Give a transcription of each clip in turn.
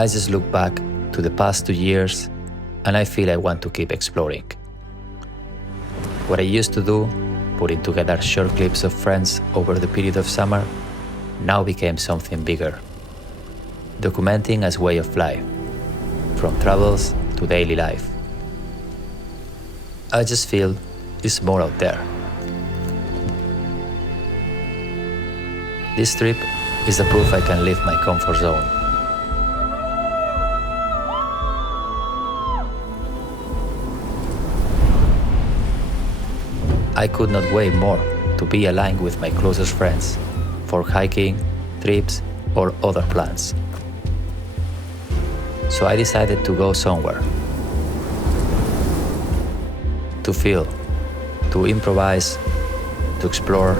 I just look back to the past 2 years and I feel I want to keep exploring. What I used to do, putting together short clips of friends over the period of summer, now became something bigger. Documenting as way of life, from travels to daily life. I just feel it's more out there. This trip is the proof I can leave my comfort zone. I could not wait more to be aligned with my closest friends for hiking, trips, or other plans. So I decided to go somewhere. To feel, to improvise, to explore,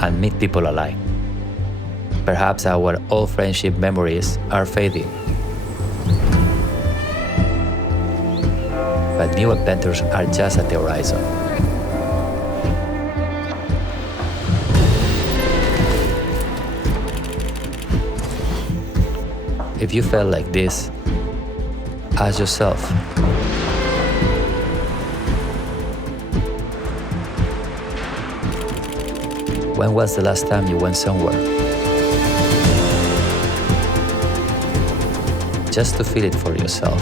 and meet people alike. Perhaps our old friendship memories are fading, but new adventures are just at the horizon. If you felt like this, ask yourself, when was the last time you went somewhere? Just to feel it for yourself.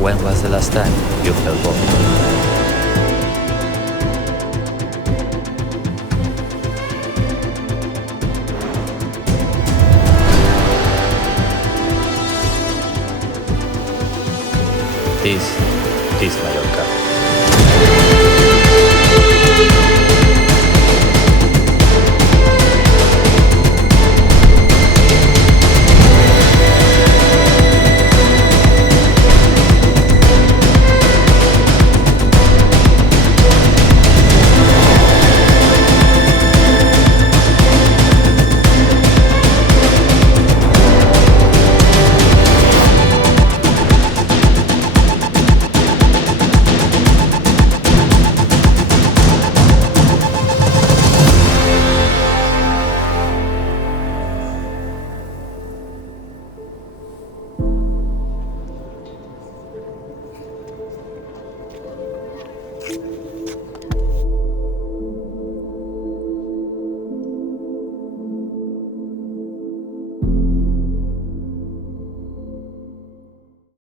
When was the last time you felt bored?